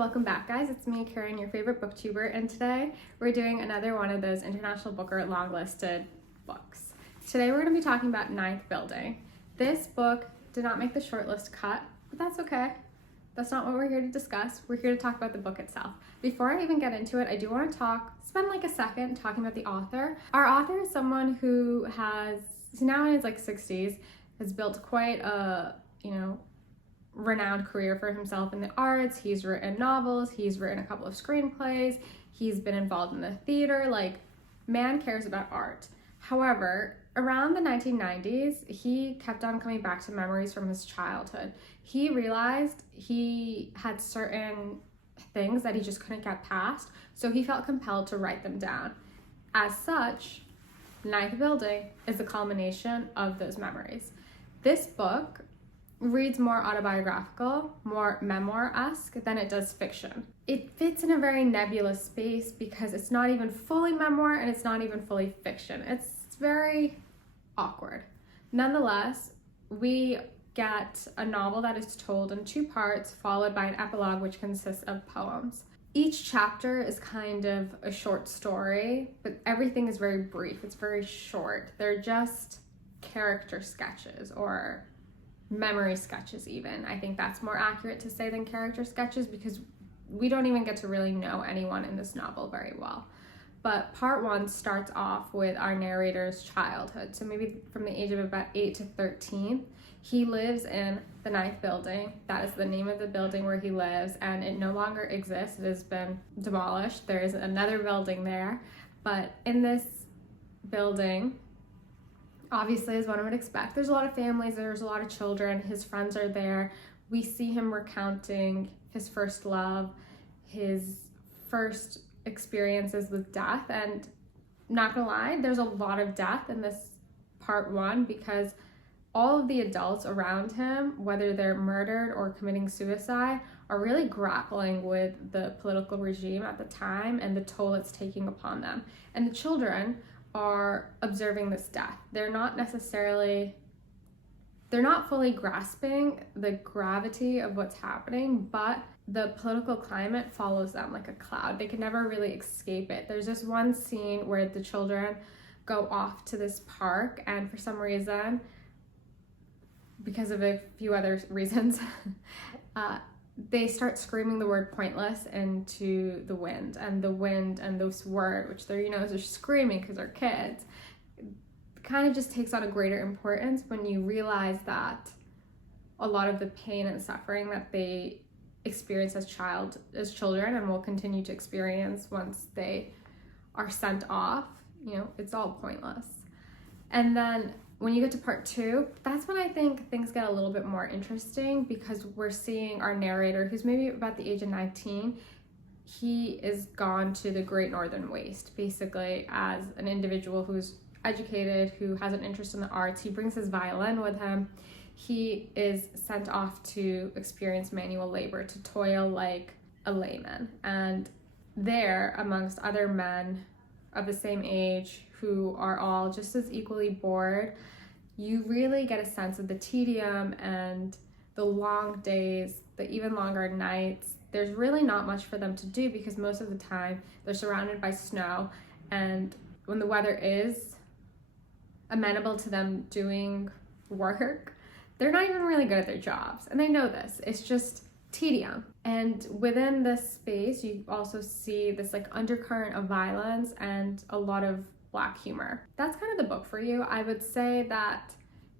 welcome back guys. It's me, Karen, your favorite booktuber, and today we're doing another one of those International Booker Longlisted books. Today we're going to be talking about Ninth Building. This book did not make the shortlist cut, but that's okay. That's not what we're here to discuss. We're here to talk about the book itself. Before I even get into it, I do want to spend like a second talking about the author. Our author is someone who he's now in his 60s, has built quite a, renowned career for himself in the arts. He's written novels, he's written a couple of screenplays, he's been involved in the theater, man cares about art. However, around the 1990s, he kept on coming back to memories from his childhood. He realized he had certain things that he just couldn't get past, so he felt compelled to write them down. As such, Ninth Building is the culmination of those memories. This book reads more autobiographical, more memoir-esque than it does fiction. It fits in a very nebulous space because it's not even fully memoir and it's not even fully fiction. It's very awkward. Nonetheless, we get a novel that is told in two parts, followed by an epilogue which consists of poems. Each chapter is kind of a short story, but everything is very brief. It's very short. They're just character sketches or memory sketches even. I think that's more accurate to say than character sketches because we don't even get to really know anyone in this novel very well. But part one starts off with our narrator's childhood. So maybe from the age of about 8 to 13, he lives in the Ninth Building. That is the name of the building where he lives, and it no longer exists. It has been demolished. There is another building there, but in this building, obviously, as one would expect, there's a lot of families, there's a lot of children, his friends are there. We see him recounting his first love, his first experiences with death, and not gonna lie, there's a lot of death in this part one because all of the adults around him, whether they're murdered or committing suicide, are really grappling with the political regime at the time and the toll it's taking upon them. And the children are observing this death. They're not fully grasping the gravity of what's happening, but the political climate follows them like a cloud. They can never really escape it. There's this one scene where the children go off to this park, and for some reason, because of a few other reasons, they start screaming the word pointless into the wind, and this word, which they're screaming because they're kids, kind of just takes on a greater importance when you realize that a lot of the pain and suffering that they experience as children and will continue to experience once they are sent off, it's all pointless. And then when you get to part two, that's when I think things get a little bit more interesting because we're seeing our narrator, who's maybe about the age of 19, he is gone to the Great Northern Waste, basically as an individual who's educated, who has an interest in the arts. He brings his violin with him. He is sent off to experience manual labor, to toil like a layman. And there, amongst other men of the same age who are all just as equally bored, you really get a sense of the tedium and the long days, the even longer nights. There's really not much for them to do because most of the time they're surrounded by snow, and when the weather is amenable to them doing work, they're not even really good at their jobs, and they know this. It's just tedium. And within this space, you also see this undercurrent of violence and a lot of Black humor. That's kind of the book for you. I would say that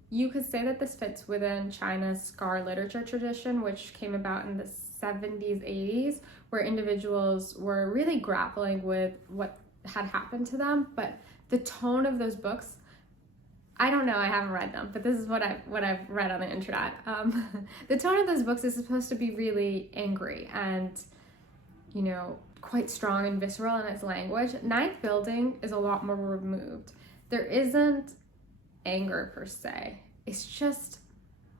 you could say that this fits within China's scar literature tradition, which came about in the 70s, 80s, where individuals were really grappling with what had happened to them. But the tone of those books, I don't know, I haven't read them, but this is what I've read on the internet. The tone of those books is supposed to be really angry and, quite strong and visceral in its language. Ninth Building is a lot more removed. There isn't anger per se. It's just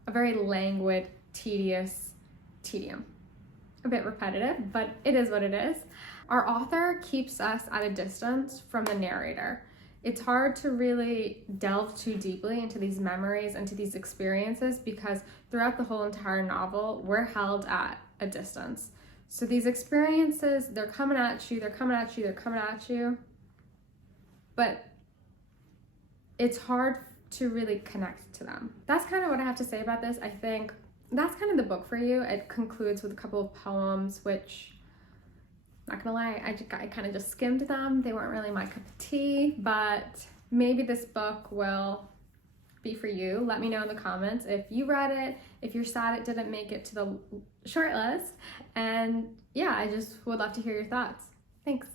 a very languid, tedious tedium. A bit repetitive, but it is what it is. Our author keeps us at a distance from the narrator. It's hard to really delve too deeply into these memories, into these experiences, because throughout the whole entire novel, we're held at a distance. So these experiences, they're coming at you, they're coming at you, they're coming at you. But it's hard to really connect to them. That's kind of what I have to say about this. I think that's kind of the book for you. It concludes with a couple of poems, which, not gonna lie, I kind of just skimmed them. They weren't really my cup of tea, but maybe this book will be for you. Let me know in the comments if you read it, if you're sad it didn't make it to the short list. And yeah, I just would love to hear your thoughts. Thanks.